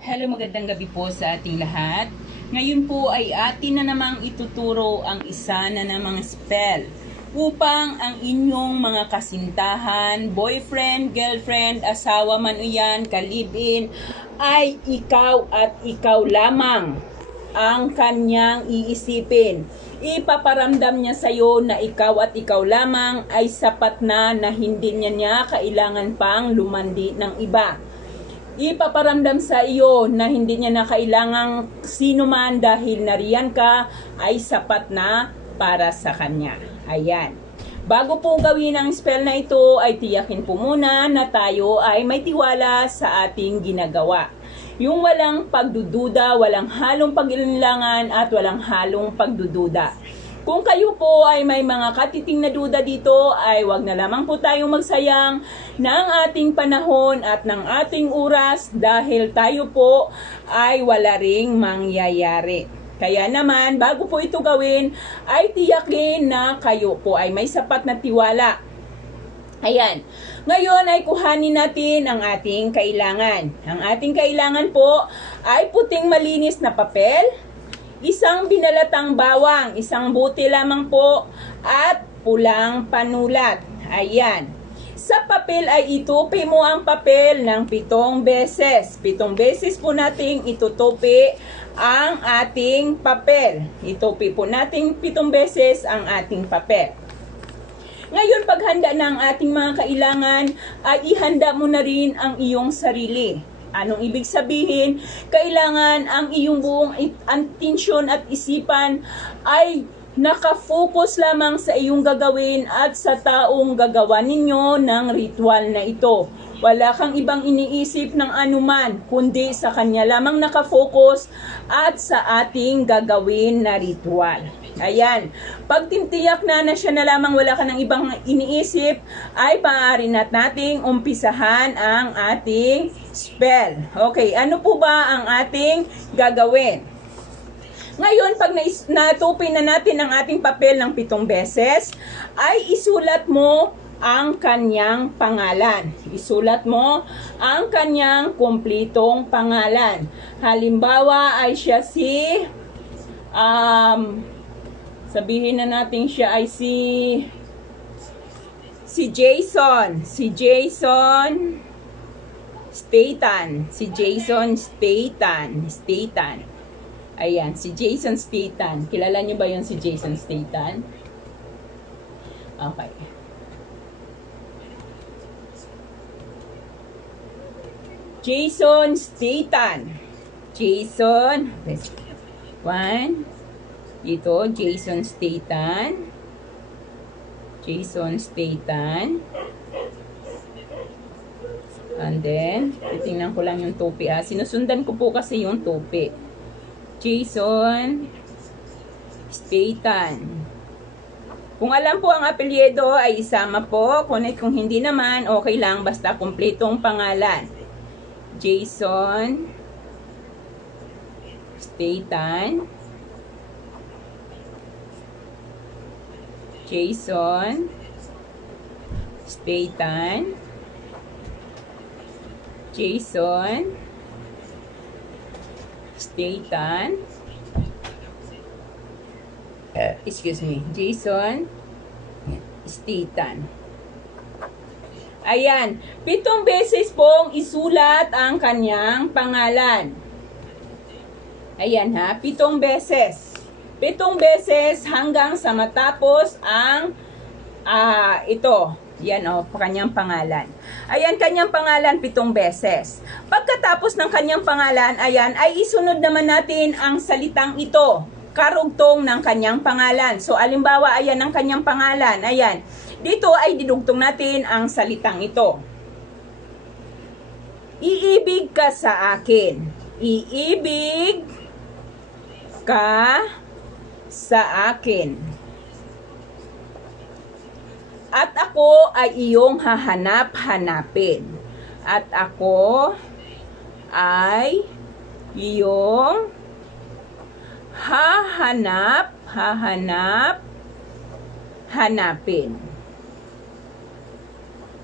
Hello, magandang gabi po sa ating lahat. Ngayon po ay atin na namang ituturo ang isa na namang spell upang ang inyong mga kasintahan, boyfriend, girlfriend, asawa man o yan, kalibin, ay ikaw at ikaw lamang ang kanyang iisipin. Ipaparamdam niya sa iyo na ikaw at ikaw lamang ay sapat na na hindi niya niya kailangan pang lumandi ng iba ipaparamdam sa iyo na hindi niya na kailangang sino man dahil nariyan ka ay sapat na para sa kanya. Ayan. Bago po gawin ang spell na ito ay tiyakin po muna na tayo ay may tiwala sa ating ginagawa. Yung walang pagdududa, walang halong pag-ilangan at walang halong pagdududa. Kung kayo po ay may mga katiting na duda dito, ay wag na lamang po tayong magsayang ng ating panahon at ng ating oras dahil tayo po ay wala ring mangyayari. Kaya naman, bago po ito gawin, ay tiyakin na kayo po ay may sapat na tiwala. Ayan. Ngayon ay kuhanin natin ang ating kailangan. Ang ating kailangan po ay puting malinis na papel, isang binalatang bawang, isang buti lamang po, at pulang panulat. Ayan. Sa papel ay itupi mo ang papel ng pitong beses. Pitong beses po nating itutupi ang ating papel. Itupi po nating pitong beses ang ating papel. Ngayon, paghanda ng ating mga kailangan, ay ihanda mo na rin ang iyong sarili. Anong ibig sabihin? Kailangan ang iyong buong atensyon at isipan ay nakafocus lamang sa iyong gagawin at sa taong gagawa ninyo ng ritual na ito. Wala kang ibang iniisip ng anuman, kundi sa kanya lamang nakafocus at sa ating gagawin na ritual. Ayan. Pag tintiyak na na siya na lamang wala ka ng ibang iniisip, ay maaari na nating umpisahan ang ating spell. Okay, ano po ba ang ating gagawin? Ngayon, pag nais- natupi na natin ang ating papel ng pitong beses, ay isulat mo ang kanyang pangalan. Isulat mo ang kanyang kumplitong pangalan. Halimbawa ay siya si um, sabihin na natin siya ay si si Jason. Si Jason Staten. Si Jason Staten. Staten. Ayan, si Jason Staten. Kilala niyo ba yon si Jason Staten? Okay. Jason Staten. Jason. One. Dito, Jason Staten. Jason Staten. And then, titingnan ko lang yung topi ah. Sinusundan ko po kasi yung topi. Jason Staten. Kung alam po ang apelyido ay isama po. Kunit kung hindi naman, okay lang. Basta kumpletong pangalan. Jason Staten. Jason Staten. Jason Staten. Excuse me. Jason Staten. Ayan. Pitong beses pong isulat ang kanyang pangalan. Ayan ha. Pitong beses. Pitong beses hanggang sa matapos ang ah ito. Yan o, oh, kanyang pangalan. Ayan, kanyang pangalan pitong beses. Pagkatapos ng kanyang pangalan, ayan, ay isunod naman natin ang salitang ito. Karugtong ng kanyang pangalan. So, alimbawa, ayan ang kanyang pangalan. Ayan. Dito ay didugtong natin ang salitang ito. Iibig ka sa akin. Iibig ka sa akin at ako ay iyong hahanap-hanapin. At ako ay iyong hahanap, hahanap, hanapin.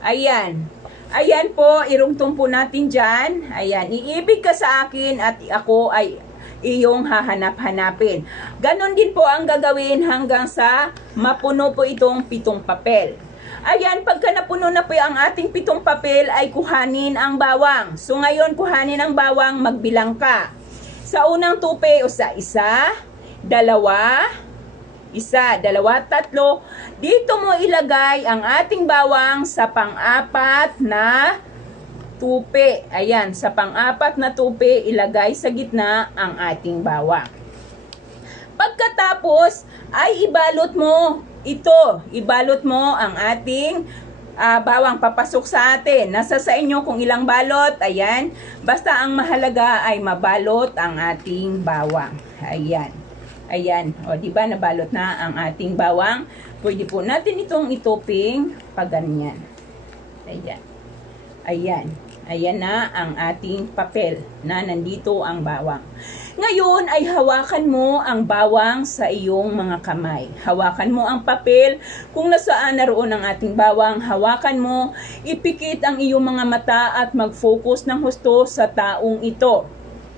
Ayan. Ayan po, irungtong po natin dyan. Ayan, iibig ka sa akin at ako ay iyong hahanap-hanapin. Ganon din po ang gagawin hanggang sa mapuno po itong pitong papel. Ayan, pagka napuno na po ang ating pitong papel, ay kuhanin ang bawang. So ngayon, kuhanin ang bawang, magbilang ka. Sa unang tupi, o sa isa, dalawa, isa, dalawa, tatlo. Dito mo ilagay ang ating bawang sa pang-apat na tupi. Ayan, sa pang-apat na tupi, ilagay sa gitna ang ating bawang. Pagkatapos, ay ibalot mo ito. Ibalot mo ang ating ah, bawang papasok sa atin. Nasa sa inyo kung ilang balot. Ayan. Basta ang mahalaga ay mabalot ang ating bawang. Ayan. Ayan. O, di ba nabalot na ang ating bawang? Pwede po natin itong itoping pag ganyan. Ayan. Ayan. Ayan na ang ating papel na nandito ang bawang. Ngayon ay hawakan mo ang bawang sa iyong mga kamay. Hawakan mo ang papel. Kung nasaan naroon ang ating bawang, hawakan mo. Ipikit ang iyong mga mata at mag-focus ng husto sa taong ito.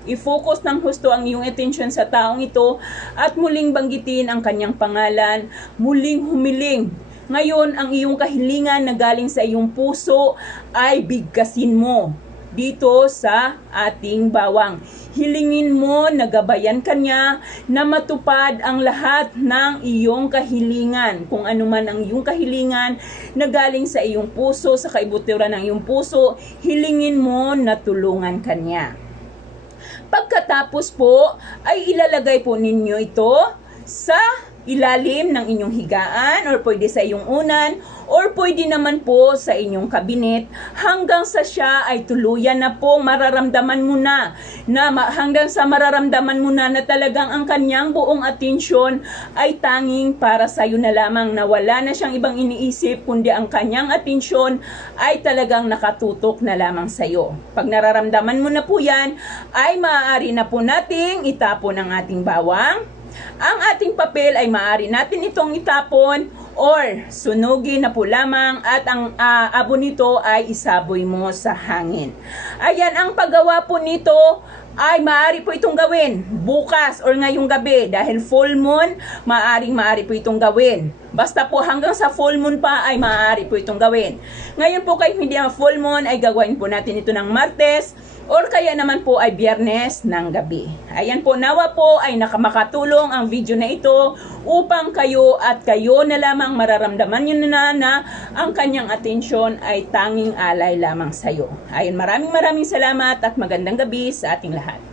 I-focus ng husto ang iyong attention sa taong ito at muling banggitin ang kanyang pangalan, muling humiling ngayon, ang iyong kahilingan na galing sa iyong puso ay bigkasin mo dito sa ating bawang. Hilingin mo na gabayan kanya na matupad ang lahat ng iyong kahilingan. Kung ano man ang iyong kahilingan na galing sa iyong puso, sa kaibuturan ng iyong puso, hilingin mo na tulungan kanya. Pagkatapos po, ay ilalagay po ninyo ito sa ilalim ng inyong higaan or pwede sa iyong unan or pwede naman po sa inyong kabinet hanggang sa siya ay tuluyan na po mararamdaman mo na na hanggang sa mararamdaman mo na na talagang ang kanyang buong atensyon ay tanging para sa iyo na lamang na wala na siyang ibang iniisip kundi ang kanyang atensyon ay talagang nakatutok na lamang sa iyo. Pag nararamdaman mo na po yan, ay maaari na po nating itapon ang ating bawang ang ating papel ay maaari natin itong itapon or sunugin na po lamang at ang ah, abo nito ay isaboy mo sa hangin. Ayan, ang paggawa po nito ay maaari po itong gawin bukas or ngayong gabi dahil full moon, maaring maaari po itong gawin. Basta po hanggang sa full moon pa ay maaari po itong gawin. Ngayon po kahit hindi ang full moon ay gagawin po natin ito ng Martes or kaya naman po ay biyernes ng gabi. Ayan po, nawa po ay nakamakatulong ang video na ito upang kayo at kayo na lamang mararamdaman nyo na na ang kanyang atensyon ay tanging alay lamang sa iyo. Ayun, maraming maraming salamat at magandang gabi sa ating lahat.